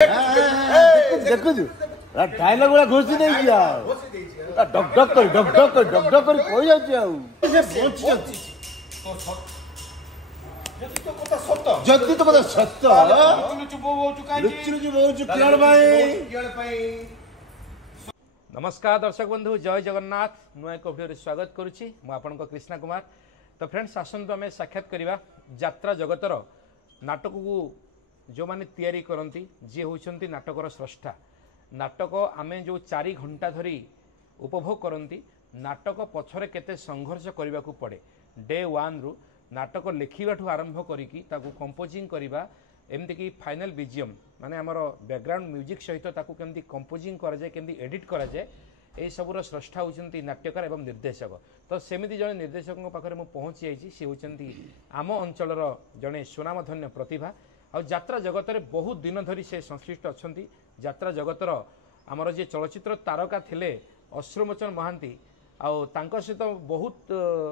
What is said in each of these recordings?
ଦେଖୁଛୁ ଡାଇଲଗ ଗୁଡା ଘୋଷି ଦେଇଛି ଆଉ ଡକ୍ ଡକ୍ କରି କହି ଯାଉଛି ଆଉ ଯଦି ତ କଥା ସତ नमस्कार दर्शक बंधु जय जगन्नाथ नुआ एक भिडियो स्वागत करुच्ची मुझे कृष्णा कुमार। तो फ्रेंड्स आसतु आम साक्षात करवा यात्रा जगतर नाटक को जो मैंने तैयारी करती जी होती नाटकर स्रष्टा नाटक आम जो 4 घंटा धरी उपभोग करती नाटक पछरे केते संघर्ष करने को पड़े डे 1 रु नाटक लिखा आरंभ करी कंपोजिंग करवा एमती कि फाइनल बीजीएम माने आमर बैकग्राउंड म्यूजिक सहित ताकू केमती कंपोजिंग करा जाए केमती एडिट करा जाए यही सबूर स्रष्टा होती नाट्यकार एवं निर्देशक। तो सेमती जड़े निर्देशक पाखे मुझे पहुँची जाइए सी होती आम अंचलर जड़े सुनामधन्य प्रतिभा आ यात्रा जगत में बहुत दिन धरी से संश्लिष्ट अच्छा यात्रा जगतर आमर जी चलचित्र तारका थिले अश्रुमोचन महांती आउ सहित बहुत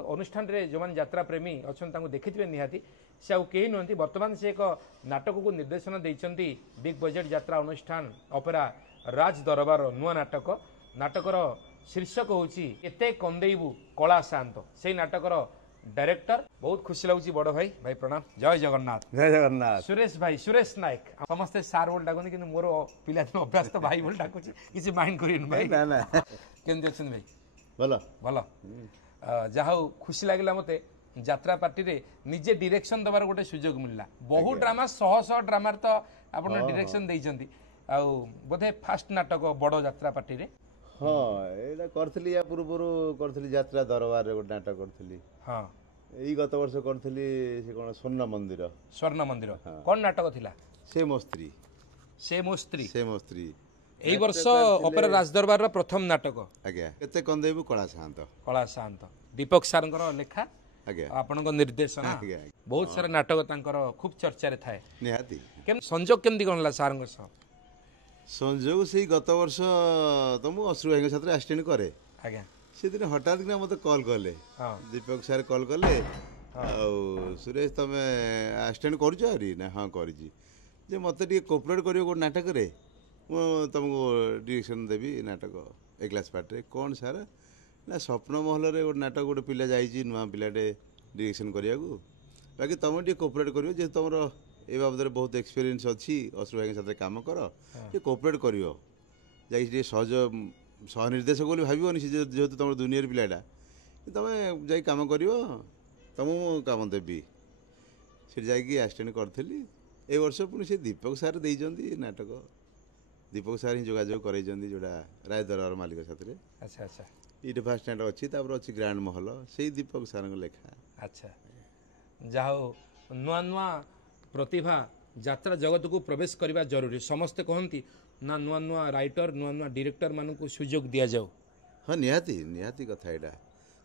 अनुष्ठान रे जो मैंने यात्रा प्रेमी अच्छा देखिथे निहाती से आउ कहीं नुहति बर्तमान से एक नाटक को निर्देशन देइचंती बिग बजेट यात्रा अनुष्ठान अपेरा राज दरबार नुआ नाटक नाटकर शीर्षक होची एते कंदेइबु कला शांत से नाटकर डायरेक्टर बहुत खुशी लगुच बड़ भाई भाई प्रणाम जय जगन्नाथ सुरेश भाई सुरेश नायक समस्ते सार बोल डाकनी कि मोर पिला अभ्यास तो भाई बोल डाकुची किसी माइंड करिन भाई केमती अछन भाई भलो भलो जहा खुशी लगे मते यात्रा पार्टी रे निजे डायरेक्शन दबार गोटे सुजोग मिलला बहुत ड्रामा शह ड्रामा तो आपन डायरेक्शन देइचंती आ बोधे फास्ट नाटक बड़ यात्रा पार्टी रे हाँ एटा करथली या पूर्वरु करथली यात्रा दरबार रे गोटे नाटक करथली हाँ एई गत वर्ष करथली से कोन स्वर्ण मंदिर कोन नाटक थिला से मोस्त्री एई वर्ष ओपेरा राज दरबार रो प्रथम नाटक आज्ञा केते कंदेबु कला शांत दीपक सारंकर लेखा आपनको निर्देशन बहुत सारा नाटक तांकर खूब चर्चा रे थाए निहाती केम संजोग केमदी कोनला सारंगर सह संजोग से गत वर्ष तो मु अश्रु भाई साथ असिस्टेंट करे आज्ञा से दिन हठात कि मते कॉल कले दीपक सर कॉल कले सुरेश तमे असिस्टेंट करूछ अरी ना हां करिजी जे मते टी कोऑपरेट करियो गो नाटक रे मु तुमको डायरेक्शन देबी नाटक ए क्लास पार्ट रे कोन सर ना स्वप्न महल रे गो नाटक गोटे पिला जाइजी नुआ पिलाटे डायरेक्शन करिया को बाकी तुम टी कोऑपरेट करियो जे तुमरो ए बाबद बहुत एक्सपीरियंस अच्छी अश्रु भाई साथ काम कर ये कोऑपरेट करियो जाई सहज सह निर्देशक बोली भावियोनी जेहेतु तुम दुनिया पिलाटा तुम जाई काम करियो तुम काम देवी से जाइए असिस्टेंट करी ए वर्ष पुणी से दीपक सार देइचंती नाटक दीपक सार ही जोगाजोग कराइचंती जोड़ा राय दरबार मालिक साथ अच्छा अच्छा ये फास्ट नाटक अच्छी अच्छी ग्रांड महल से दीपक सार लेखा अच्छा जाओ नुआ नुआ प्रतिभा यात्रा जगत को प्रवेश करने जरूरी समस्ते कहती ना नुआ नुआ राइटर नुआ नुआ डायरेक्टर मान को सुजोग दि जाऊ हाँ निहाती निहाती कथा यहाँ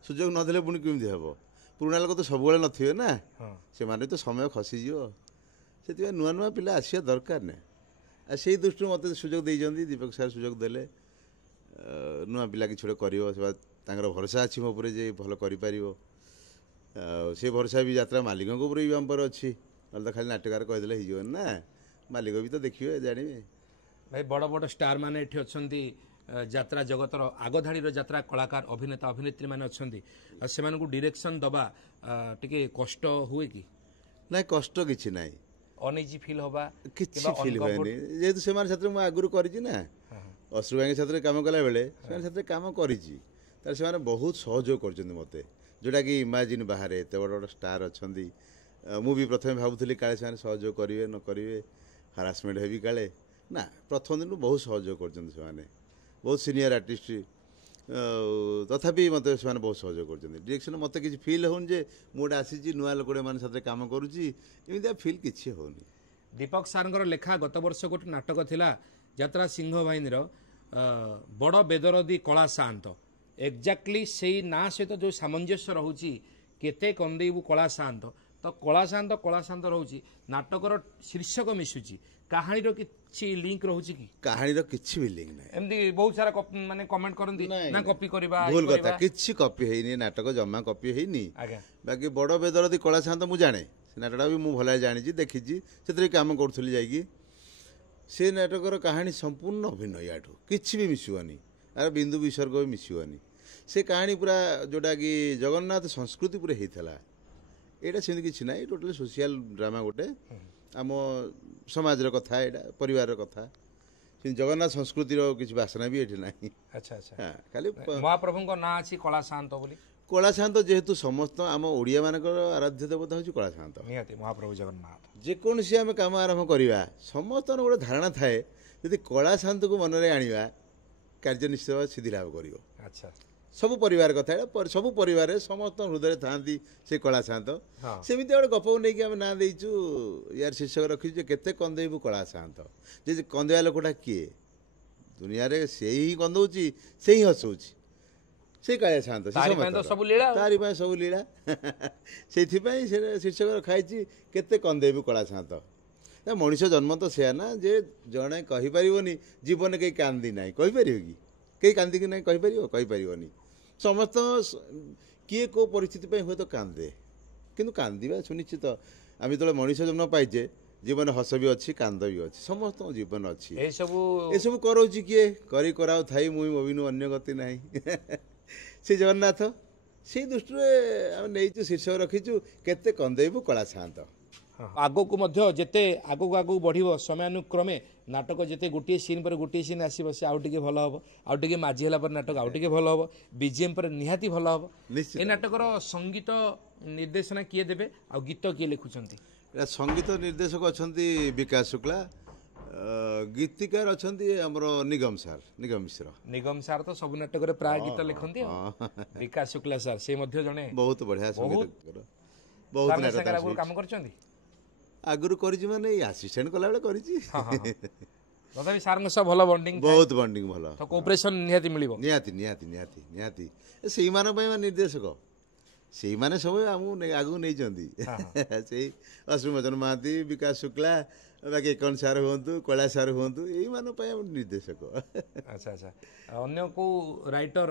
सुजोग नदेले पुणी केमती हम पुराणा लोक तो सब नथिबे ना से माने तो समय खसीज से नुआ नुआ पिला आसिया दरकार ना आ से दृष्टि मत सुजोग देइचंती दीपक सार सुजोग देले नुआ पिला कि छोटे कर भरोसा अच्छी मो उपर जे भल कर से भरोसा भी यात्रा मालिक भी आम पर अच्छी ना तो खाली नाट्यकार कहीदे हो ना मालिक भी तो देखिए जानवे भाई बड़ बड़ स्टार मैंने ये अच्छा यात्रा जगतर आगधाड़ी यात्रा कलाकार अभिनेता अभिनेत्री मैंने अच्छा से डायरेक्शन दबा टिके कष्ट हुए कि ना कष्ट किसी ना अनइजी फील होबा किसी फील होनी जेहेतु से आगुरी करना अश्रु भाई साथ काम कला बेले से काम कर बहुत सहयोग कर मत जोटा कि इमाजिन बाहर एत बड़ बड़ स्टार अच्छा मु भी प्रथम भावुली काले से सहयोग करेंगे न करेंगे हारासमेंट हेबी काले ना प्रथम दिन बहुत सहयोग कर बहुत सीनियर आर्टिस्ट तथापि मत से बहुत सहयोग कर डायरेक्शन मत किसी फिल हो मुझे आसी नुआ लोक साथ काम करुँची फिल किसी होनी दीपक सारंगर लेखा गत वर्ष गोटे नाटक थिला यात्रा सिंह बाहिनीर बड़ बेदरदी कला शांत एक्जाक्टली से ना सहित जो सामंजस्य रोचे केते कंदेबु कला शांत तो कला शांत रोचे नाटकर शीर्षक मिशुची कहानी किसी लिंक रोचे कि कहानी किसी भी लिंक ना एमती बहुत सारा माने कमेंट करंती ना कॉपी करबा भूल कथा किसी कॉपी हेनी नाटक जमा कॉपी हेनी बाकी बड़ बेदरदी कला शांत मु जाने नाटक भी मु भला जानी देखी से काम करूली जाइए ସେ ନାଟକର କାହାଣୀ ସମ୍ପୂର୍ଣ୍ଣ ଭିନ୍ନ ୟାଠୁ କିଛି ବି ମିଶିବନି ଆର ବିନ୍ଦୁ ବିସର୍ଗ ବି ମିଶିବନି ସେ କାହାଣୀ ପୁରା ଯେଉଁଟାକି ଜଗନ୍ନାଥ ସଂସ୍କୃତି ପୁରା ହେଇଥିଲା ଏଇଟା ସେମିତି କିଛି ନାହିଁ ଟୋଟାଲି ସୋସିଆଲ ଡ୍ରାମା ଗୋଟେ ଆମ ସମାଜର କଥା ଏଇଟା ପରିବାରର କଥା କିନ୍ତୁ ଜଗନ୍ନାଥ ସଂସ୍କୃତିର କିଛି ବାସନା ବି ଏଠି ନାହିଁ ଆଚ୍ଛା ଆଚ୍ଛା ଖାଲି ମହାପ୍ରଭୁଙ୍କ ନାଁ ଅଛି କଳା ସାଆନ୍ତ ବୋଲି କଳାଶାନ୍ତ ଯେହେତୁ ସମସ୍ତ ଆମ ଓଡ଼ିଆମାନଙ୍କର ଆରାଧ୍ୟ ଦେବତା ହେଉଛି କଳାଶାନ୍ତ ନିହାତି ମହାପ୍ରଭୁ ଜଗନ୍ନାଥ ଯେକୌଣସି ଆମେ କାମ ଆରମ୍ଭ କରିବା ସମସ୍ତଙ୍କର ଗୋଟେ ଧାରଣା ଥାଏ ଯଦି କଳାଶାନ୍ତକୁ ମନରେ ଆଣିବା କାର୍ଯ୍ୟ ନିଶ୍ଚୟ ସିଦ୍ଧି ଲାଭ କରିବ ଆଚ୍ଛା ସବୁ ପରିବାର କଥା ଏଇଟା ସବୁ ପରିବାରରେ ସମସ୍ତଙ୍କ ହୃଦୟରେ ଥାଆନ୍ତି ସେ କଳାଶାନ୍ତ ସେମିତି ଗୋଟେ ଗପକୁ ନେଇକି ଆମେ ନାଁ ଦେଇଛୁ ୟାର ଶୀର୍ଷକ ରଖିଛୁ ଯେ କେତେ କନ୍ଦେଇବୁ କଳାଶାନ୍ତ ଯେ କନ୍ଦେଇବା ଲୋକଟା କିଏ ଦୁନିଆରେ ସେଇ ହିଁ କନ୍ଦଉଛି ସେ ହିଁ ହସଉଛି ସେଇ କାଳିଆ ଶାନ୍ତ ତାରି ପାଇଁ ସବୁ ଲୀଳା ସେଇଥିପାଇଁ ସେ ଶୀର୍ଷକ ରଖାହେଇଛି କେତେ କନ୍ଦେଇବୁ କଳାଶାନ୍ତ ମଣିଷ ଜନ୍ମ ତ ସେୟା ନା ଯେ ଜଣେ କହିପାରିବନି ଜୀବନରେ କେହି କାନ୍ଦି ନାହିଁ କହିପାରିବ କି କେହି କାନ୍ଦିକି ନାହିଁ କହିପାରିବନି ସମସ୍ତ କିଏ କେଉଁ ପରିସ୍ଥିତି ପାଇଁ ହୁଏତ କାନ୍ଦେ କିନ୍ତୁ କାନ୍ଦିବା ସୁନିଶ୍ଚିତ ଆମେ ଯେତେବେଳେ ମଣିଷ ଜନ୍ମ ପାଇଛେ ଜୀବନରେ ହସ ବି ଅଛି କାନ୍ଦ ବି ଅଛି ସମସ୍ତଙ୍କ ଜୀବନ ଅଛି ଏସବୁ କରାଉଛି କିଏ କରାଉ ଥାଇ ମୁଁ ଅବିନୁ ଅନ୍ୟ ଗତି ନାହିଁ ସେ ଜଗନ୍ନାଥ ସେଇ ଦୃଷ୍ଟିରେ ଆମେ ନେଇଛୁ ଶୀର୍ଷକ ରଖିଛୁ କେତେ କନ୍ଦେଇବୁ କଳାଶାନ୍ତ ଆଗକୁ ମଧ୍ୟ ଯେତେ ଆଗକୁ ବଢ଼ିବ ସମୟାନୁକ୍ରମେ ନାଟକ ଯେତେ ଗୋଟିଏ ସିନ୍ ପରେ ଗୋଟିଏ ସିନ୍ ଆସିବ ସେ ଆଉ ଟିକେ ଭଲ ହେବ ଆଉ ଟିକେ ମାଝି ହେଲା ପରେ ନାଟକ ଆଉ ଟିକେ ଭଲ ହେବ ବିଜିଏମ୍ ପରେ ନିହାତି ଭଲ ହେବ ଏ ନାଟକର ସଙ୍ଗୀତ ନିର୍ଦ୍ଦେଶନା କିଏ ଦେବେ ଆଉ ଗୀତ କିଏ ଲେଖୁଛନ୍ତି ସଙ୍ଗୀତ ନିର୍ଦ୍ଦେଶକ ଅଛନ୍ତି ବିକାଶ ଶୁକ୍ଲା ଗୀତିକାର ଅଛନ୍ତି ଆମର ନିଗମ ସାର୍ ତ ସବୁ ନାଟକରେ ପ୍ରାୟ ଗୀତ ଲେଖନ୍ତି ବିକାଶ ଶୁକ୍ଲା ସାର୍ ସେ ମଧ୍ୟ ଜଣେ ବହୁତ ବଢିଆ ସଙ୍ଗୀତକାର ବହୁତ କାମ କରିଛନ୍ତି ଆଗରୁ କରିଛି ମାନେ ଏଇ ଆସିଷ୍ଟାଣ୍ଟ କଲାବେଳେ କରିଛି ତଥାପି ସାର୍ଙ୍କ ସହ ଭଲ ବଣ୍ଡିଂ ବହୁତ ବଣ୍ଡିଂ ଭଲ କୋଅପରେସନ ନିହାତି ମିଳିବ ନିହାତି ସେଇମାନଙ୍କ ପାଇଁ ନିର୍ଦ୍ଦେଶକ ସେଇମାନେ ସବୁ ଆମକୁ ଆଗକୁ ନେଇଛନ୍ତି ସେଇ ଅଶ୍ରୁମୋଚନ ମହାନ୍ତି ବିକାଶ ଶୁକ୍ଲା ବାକି ଏକନ ସାର୍ ହୁଅନ୍ତୁ କୈଳାସ ସାର୍ ହୁଅନ୍ତୁ ଏଇମାନଙ୍କ ପାଇଁ ଆମ ନିର୍ଦ୍ଦେଶକ ଆଚ୍ଛା ଅନ୍ୟ କେଉଁ ରାଇଟର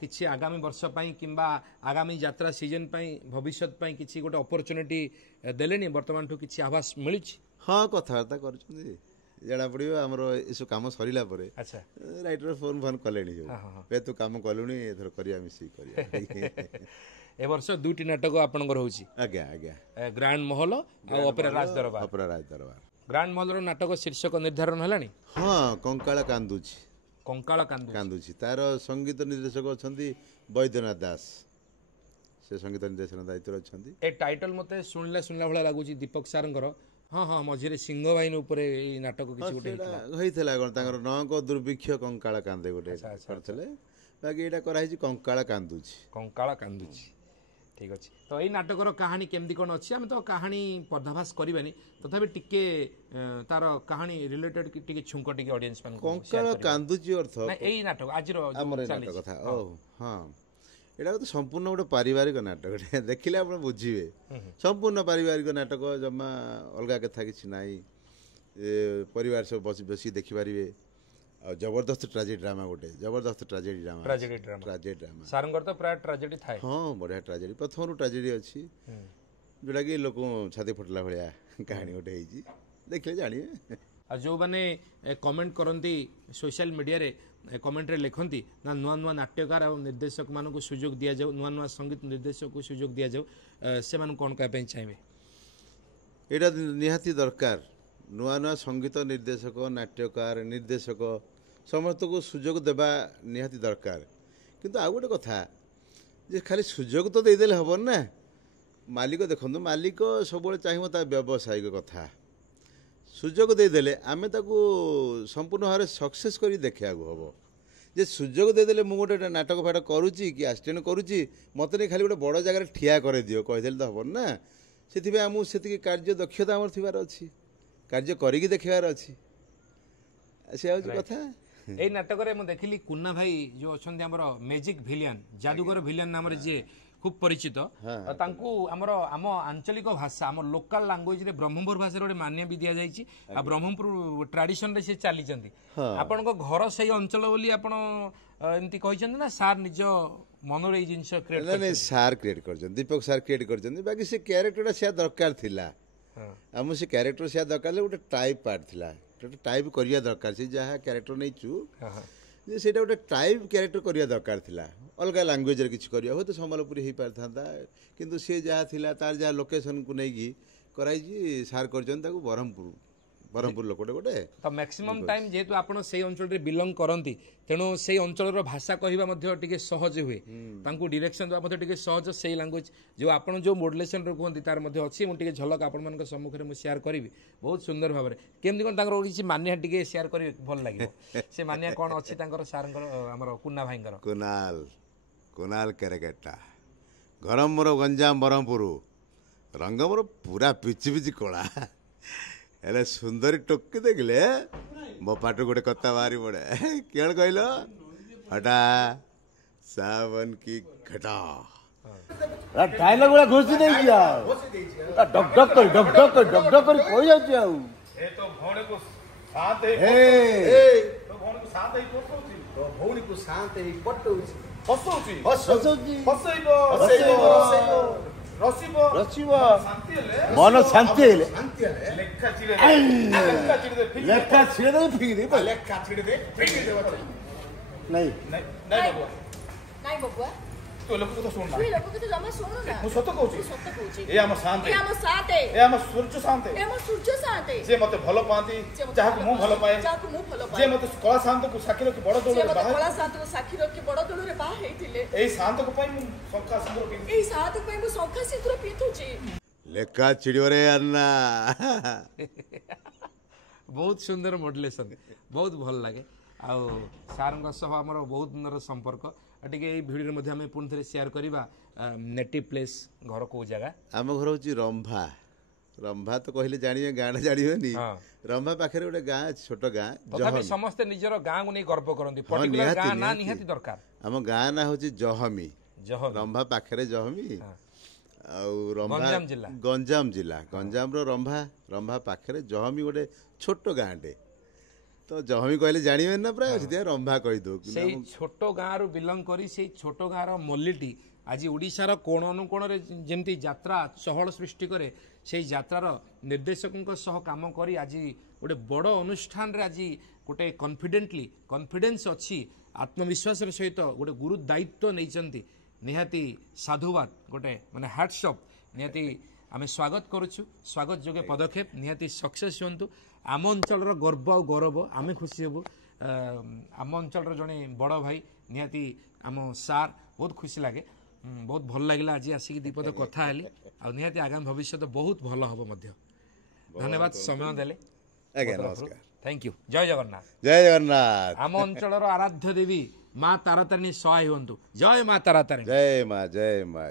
କିଛି ଆଗାମୀ ବର୍ଷ ପାଇଁ କିମ୍ବା ଆଗାମୀ ଯାତ୍ରା ସିଜନ ପାଇଁ ଭବିଷ୍ୟତ ପାଇଁ କିଛି ଗୋଟେ ଅପରଚ୍ୟୁନିଟି ଦେଲେଣି ବର୍ତ୍ତମାନଠୁ କିଛି ଆଭାସ ମିଳୁଛି ହଁ କଥାବାର୍ତ୍ତା କରୁଛନ୍ତି ଜଣାପଡ଼ିବ ଆମର ଏସବୁ କାମ ସରିଲା ପରେ ରାଇଟର ଫୋନ୍ କଲେଣି ତୁ କାମ କଲୁଣି ଏଥର କରିବା ମିଶିକି କରିବା ଏ ବର୍ଷ ଦୁଇଟି ନାଟକ ଆପଣଙ୍କର ହେଉଛି ଆଜ୍ଞା ଗ୍ରାଣ୍ଡ ମହଲ ଆଉ ଅପେରା ରାଜଦରବାର ଗ୍ରାଣ୍ଡ ମହଲର ନାଟକ ଶୀର୍ଷକ ନିର୍ଦ୍ଧାରଣ ହେଲାଣି ହଁ କଙ୍କାଳ କାନ୍ଦୁଛି ତାର ସଙ୍ଗୀତ ନିର୍ଦ୍ଦେଶକ ଅଛନ୍ତି ବୈଦ୍ୟନାଥ ଦାସ ସେ ସଙ୍ଗୀତ ନିର୍ଦ୍ଦେଶନ ଦାୟିତ୍ୱରେ ଅଛନ୍ତି ଏ ଟାଇଟଲ ମୋତେ ଶୁଣିଲା ଭଳିଆ ଲାଗୁଛି ଦୀପକ ସାର୍ଙ୍କର ହଁ ମଝିରେ ସିଂହ ବାହିନୀ ଉପରେ ଏଇ ନାଟକ କିଛି ଗୋଟେ ହେଇଥିଲା କ'ଣ ତାଙ୍କର ନଅଙ୍କ ଦୁର୍ଭିକ୍ଷ କଙ୍କାଳ କାନ୍ଦେ ଗୋଟେ କରିଥିଲେ ବାକି ଏଇଟା କରାହେଇଛି କଙ୍କାଳ କାନ୍ଦୁଛି ଠିକ୍ ଅଛି ତ ଏଇ ନାଟକର କାହାଣୀ କେମିତି କ'ଣ ଅଛି ଆମେ ତ କାହାଣୀ ପର୍ଦ୍ଦାଭାସ କରିବାନି ତଥାପି ଟିକେ ତାର କାହାଣୀ ରିଲେଟେଡ୍ ଟିକେ ଛୁଙ୍କ ଟିକେ ଅଡିଏନ୍ସ ପାଇଁ କଙ୍କାଳ କାନ୍ଦୁଛି ଅର୍ଥ ଏଇ ନାଟକ ଆଜିର କଥା ହଁ ଏଇଟା ତ ସମ୍ପୂର୍ଣ୍ଣ ଗୋଟେ ପାରିବାରିକ ନାଟକ ଦେଖିଲେ ଆପଣ ବୁଝିବେ ସମ୍ପୂର୍ଣ୍ଣ ପାରିବାରିକ ନାଟକ ଜମା ଅଲଗା କଥା କିଛି ନାହିଁ ପରିବାର ସବୁ ବସି ଦେଖିପାରିବେ ଆଉ ଜବରଦସ୍ତ ଟ୍ରାଜେଡି ଡ୍ରାମା ଗୋଟେ ଟ୍ରାଜେଡି ଡ୍ରାମା ସାରଙ୍କର ତ ପ୍ରାୟ ଟ୍ରାଜେଡି ଥାଏ ହଁ ବଢିଆ ଟ୍ରାଜେଡି ପ୍ରଥମରୁ ଟ୍ରାଜେଡି ଅଛି ଯୋଉଟାକି ଲୋକ ଛାତି ଫୁଟିଲା ଭଳିଆ କାହାଣୀ ଗୋଟେ ହେଇଛି ଦେଖିଲେ ଜାଣିବେ ଆଉ ଯେଉଁମାନେ କମେଣ୍ଟ କରନ୍ତି ସୋସିଆଲ ମିଡ଼ିଆରେ କମେଣ୍ଟରେ ଲେଖନ୍ତି ନା ନୂଆ ନାଟ୍ୟକାର ଆଉ ନିର୍ଦ୍ଦେଶକମାନଙ୍କୁ ସୁଯୋଗ ଦିଆଯାଉ ନୂଆ ସଙ୍ଗୀତ ନିର୍ଦ୍ଦେଶକକୁ ସୁଯୋଗ ଦିଆଯାଉ ସେମାନଙ୍କୁ କ'ଣ କହିବା ପାଇଁ ଚାହିଁବେ ଏଇଟା ନିହାତି ଦରକାର ନୂଆ ସଙ୍ଗୀତ ନିର୍ଦ୍ଦେଶକ ନାଟ୍ୟକାର ନିର୍ଦ୍ଦେଶକ ସମସ୍ତଙ୍କୁ ସୁଯୋଗ ଦେବା ନିହାତି ଦରକାର କିନ୍ତୁ ଆଉ ଗୋଟେ କଥା ଯେ ଖାଲି ସୁଯୋଗ ତ ଦେଇଦେଲେ ହେବନି ନା ମାଲିକ ଦେଖନ୍ତୁ ମାଲିକ ସବୁବେଳେ ଚାହିଁବ ତା ବ୍ୟବସାୟିକ କଥା ସୁଯୋଗ ଦେଇଦେଲେ ଆମେ ତାକୁ ସମ୍ପୂର୍ଣ୍ଣ ଭାବରେ ସକ୍ସେସ୍ କରି ଦେଖିବାକୁ ହେବ ଯେ ସୁଯୋଗ ଦେଇଦେଲେ ମୁଁ ଗୋଟେ ନାଟକ ଫାଟ କରୁଛି କି ଆସିଷ୍ଟେଣ୍ଟ କରୁଛି ମୋତେ ନେଇ ଖାଲି ଗୋଟେ ବଡ଼ ଜାଗାରେ ଠିଆ କରେଇଦିଅ କହିଦେଲେ ତ ହେବନି ନା ସେଥିପାଇଁ ଆମକୁ ସେତିକି କାର୍ଯ୍ୟ ଦକ୍ଷତା ଆମର ଥିବାର ଅଛି କାର୍ଯ୍ୟ କରିକି ଦେଖିବାର ଅଛି ସେ ହେଉଛି କଥା ଏଇ ନାଟକରେ ମୁଁ ଦେଖିଲି କୁନା ଭାଇ ଯେଉଁ ଅଛନ୍ତି ଆମର ମ୍ୟାଜିକ୍ ଭିଲିଆନ୍ ଯାଦୁଗର ଭିଲିଆନ୍ ନାମରେ ଯିଏ ଖୁବ୍ ପରିଚିତ ତାଙ୍କୁ ଆମ ଆଞ୍ଚଳିକ ଭାଷା ଆମ ଲୋକାଲ ଲାଙ୍ଗୁଏଜରେ ବ୍ରହ୍ମପୁର ଭାଷାରେ ଗୋଟେ ମାନ୍ୟ ବି ଦିଆଯାଇଛି ଆଉ ବ୍ରହ୍ମପୁର ଟ୍ରାଡିସନରେ ସେ ଚାଲିଛନ୍ତି ଆପଣଙ୍କ ଘର ସେଇ ଅଞ୍ଚଳ ବୋଲି ଆପଣ ଏମିତି କହିଛନ୍ତି ନା ସାର୍ ନିଜ ମନରେ ଏଇ ଜିନିଷ ସାର୍ କ୍ରିଏଟ୍ କରିଛନ୍ତି ଦୀପକ ସାର୍ କ୍ରିଏଟ୍ କରିଛନ୍ତି ବାକି ସେ କ୍ୟାରେକ୍ଟରଟା ସେୟା ଦରକାର ଥିଲା ଆମ ସେ କ୍ୟାରେକ୍ଟର ସେୟା ଦରକାର ଗୋଟେ ଟାଇପ୍ ପାର୍ଟ ଥିଲା टाइप करिया दरकार से जहाँ क्यारेक्टर नहीं जे सेटा गोटे टाइप क्यारेक्टर करिया दरकार थिला अलग लैंग्वेज रे किछि करिया हो तो संबलपुरी हो पार था किंतु सी जहाँ थिला तार जहाँ लोकेशन को नहीं कराई सार कर ब्रह्मपुर लोकटे गोटे तो मैक्सिमम टाइम जेहेतु आपण से अंचल रे बिलोंग करंती तेणु से अंचल भाषा कहवा टिके सहज हुए तांको डायरेक्शन देवा टिके सहज से लैंग्वेज जो आपण जो मॉड्युलेशन रे कहंती तार मध्ये अछि मु टिके झलक आपण मन सम्मुख रे मु शेयर करिवि बहुत सुंदर भाव रे केमदी कोन तांकर किछि मान्या टिके शेयर करिवि भल लागिवो से मान्या कोन अछि तांकर सारंकर हमर कुन्ना भाईंकर कुनाल केरेकेटा गरम मोर गंजाम ब्रह्मपुर रंग मोर पूरा पिचि पिचि कला हेले सुंदरी टोकी देखले मो पाट गोटे कथा बाहरी पड़े केड़ कहल हटा सावन की घटा डायलॉग वाला घोषी दे दिया डक डक कर कोई जाउची आउ ए तो भौणी को शांत है तो भौणी को शांत है पटौची तो भौणी को शांत है पटौची फसौची रसिबो मन शांति हेले लेखा छिड़े दे फिंग दे नहीं नहीं बबुआ तो लोक तो सुन ना तू लोक तो जमा सुनो ना मु सत कहूची ए हम शांत है ए हम सूर्य शांत है जे मते भलो पांती चाह को मु भलो पाए जे मते कला शांत को साखी रखी बड़ दौड़ रे बाहर कला शांत को साखी रखी बड़ दौड़ रे बाहर हेतिले ए शांत को पई मु संखा सिंदूर पिन ए शांत को पई मु संखा सिंदूर पिथुची लेखा चिड़ियो रे अन्ना बहुत सुंदर मॉड्युलेशन बहुत भल लागे आ सारंग सह हमर बहुत दिनर संपर्क टिके भिडियो मध्ये हमें पुणी थे शेयर करवा नेटिव प्लेस घर को जगह आम घर हूँ रंभा रंभा तो कहले जानिए गाँ जानिबेनी रंभा पाखे गोटे गाँ छोट गाँ तथापि समस्त निजर गाँ को नहीं गर्व करती पर्टिकुलर गाँ ना निहाती दरकार आम गाँ ना हूँ जहमी रंभा पाखे जहमी गंजाम जिला गंजाम रंभा पाखे जहमी गोटे छोट गाँटे तो जहमी कहले जानिबे ना प्राय से रंभा कहि दो से छोट गाँ रु बिलोंग करी से छोट गाँ रो मल्लीटी आज ओडिशार कोण अनुकोण रे जेमती यात्रा चहल सृष्टि करे से यात्रार निर्देशकों सह काम करी आज गोटे बड़ अनुष्ठान रे आज गोटे कॉन्फिडेंस अच्छी आत्मविश्वास सहित गोटे गुरु दायित्व नहीं निहाती साधुवाद गोटे माने हैट्स ऑफ निहाती आमे स्वागत करुछु स्वागत जोगे पदक्षेप निहाती सक्सेस होंतु आम अंचल गर्व और गौरव आमे खुशी हेबु आम अंचल जड़े बड़ भाई निहाती आम सार बहुत खुशी लगे बहुत भल लगे आज आसिक दीपद कथा हेली आ निहाती आगामी भविष्य बहुत भल हम धन्यवाद समय देले नमस्कार थैंक यू जय जगन्नाथ आम अंचल आराध्य देवी माँ तारातारिणी सहाय हूँ जय माँ तारातारिणी जय माँ